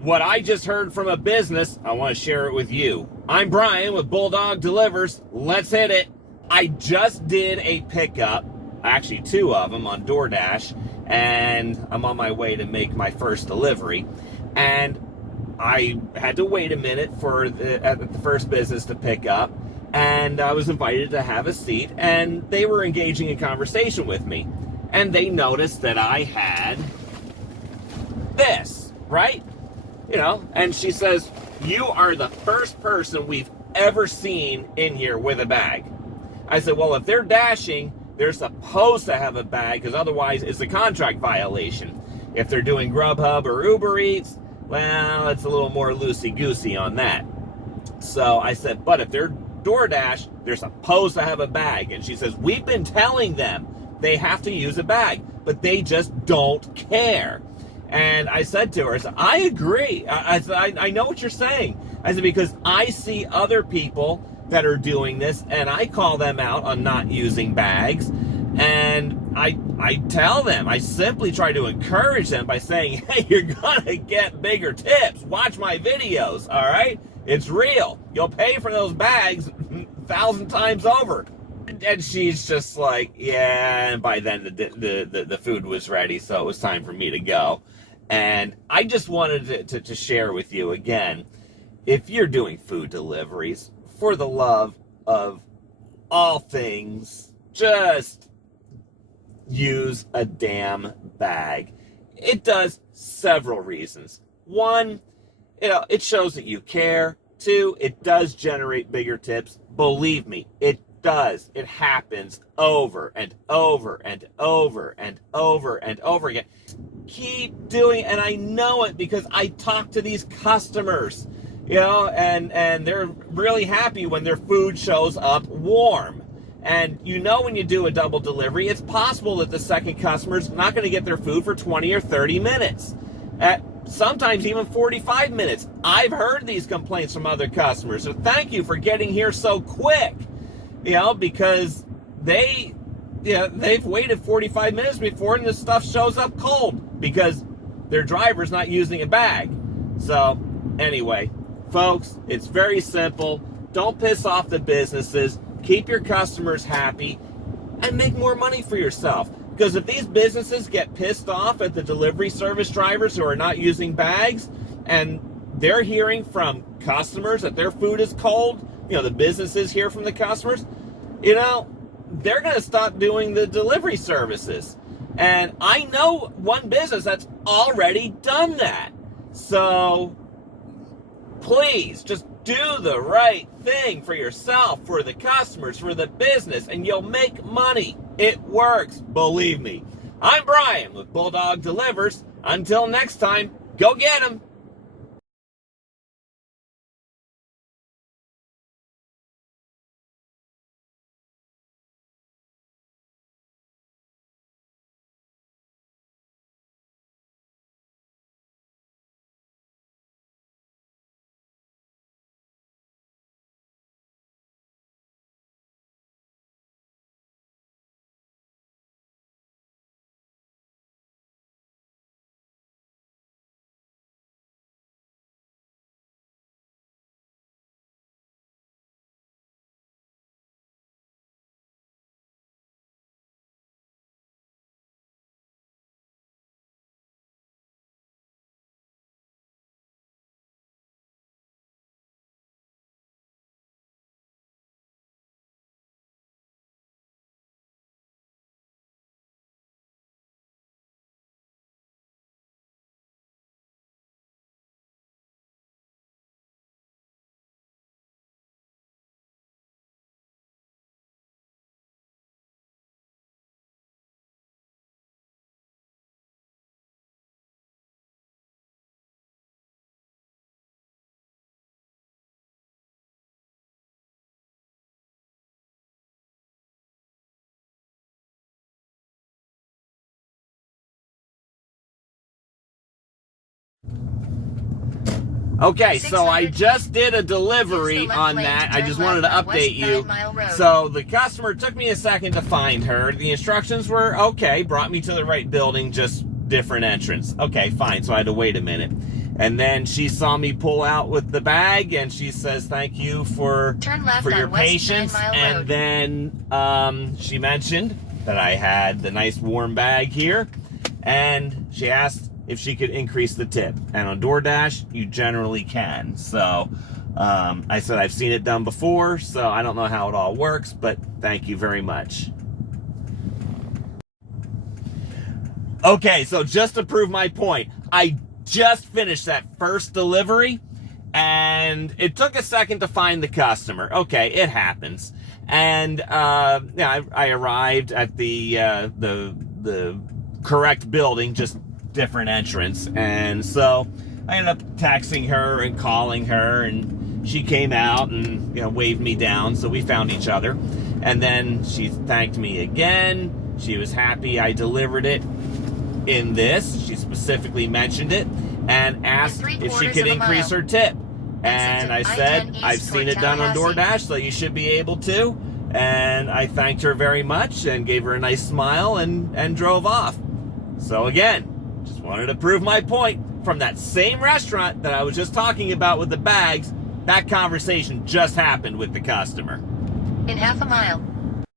What I just heard from a business, I want to share it with you. I'm Brian with Bulldog Delivers. Let's hit it. I just did a pickup, actually 2 of them on DoorDash, and I'm on my way to make my first delivery. And I had to wait a minute at the first business to pick up, and I was invited to have a seat, and they were engaging in conversation with me. And they noticed that I had this, right? And she says, "You are the first person we've ever seen in here with a bag." I said, "Well, if they're dashing, they're supposed to have a bag, because otherwise it's a contract violation. If they're doing Grubhub or Uber Eats, well, it's a little more loosey-goosey on that." So I said, "But if they're DoorDash, they're supposed to have a bag." And she says, "We've been telling them they have to use a bag, but they just don't care." And I said to her, I said, "I agree." I said, I know what you're saying. I said, because I see other people that are doing this, and I call them out on not using bags. And I tell them, I simply try to encourage them by saying, "Hey, you're going to get bigger tips. Watch my videos, all right? It's real. You'll pay for those bags 1,000 times over." And she's just like, "Yeah." And by then the food was ready, so it was time for me to go. And I just wanted to share with you again, if you're doing food deliveries, for the love of all things, just use a damn bag. It does several reasons. One, it shows that you care. 2, it does generate bigger tips. Believe me, it does. It happens over and over and over and over and over again. Keep doing it, and I know it because I talk to these customers, and they're really happy when their food shows up warm. And when you do a double delivery, it's possible that the second customer's not going to get their food for 20 or 30 minutes. Sometimes even 45 minutes. I've heard these complaints from other customers. So thank you for getting here so quick. Because they've waited 45 minutes before and the stuff shows up cold because their driver's not using a bag. So anyway, folks, it's very simple. Don't piss off the businesses. Keep your customers happy and make more money for yourself. Because if these businesses get pissed off at the delivery service drivers who are not using bags, and they're hearing from customers that their food is cold, the businesses hear from the customers, they're going to stop doing the delivery services. And I know one business that's already done that. So please just do the right thing for yourself, for the customers, for the business, and you'll make money. It works, believe me. I'm Brian with Bulldog Delivers. Until next time, go get 'em. Okay, so I just did a delivery on that. I just wanted to update you. So the customer took me a second to find her. The instructions were okay, brought me to the right building, just different entrance. Okay, fine, so I had to wait a minute. And then she saw me pull out with the bag, and she says, thank you for your patience. And then she mentioned that I had the nice warm bag here, and she asked if she could increase the tip. And on DoorDash, you generally can. So I said I've seen it done before, so I don't know how it all works, but thank you very much. Okay, so just to prove my point, I just finished that first delivery, and it took a second to find the customer. Okay, it happens. And yeah, I arrived at the correct building, just different entrance. And so I ended up texting her and calling her, and she came out and waved me down. So we found each other, and then she thanked me again. She was happy I delivered it in this. She specifically mentioned it and asked if she could increase her tip. And I said, I've seen it done on DoorDash, so you should be able to. And I thanked her very much and gave her a nice smile and drove off. So again, just wanted to prove my point. From that same restaurant that I was just talking about with the bags, that conversation just happened with the customer. In half a mile,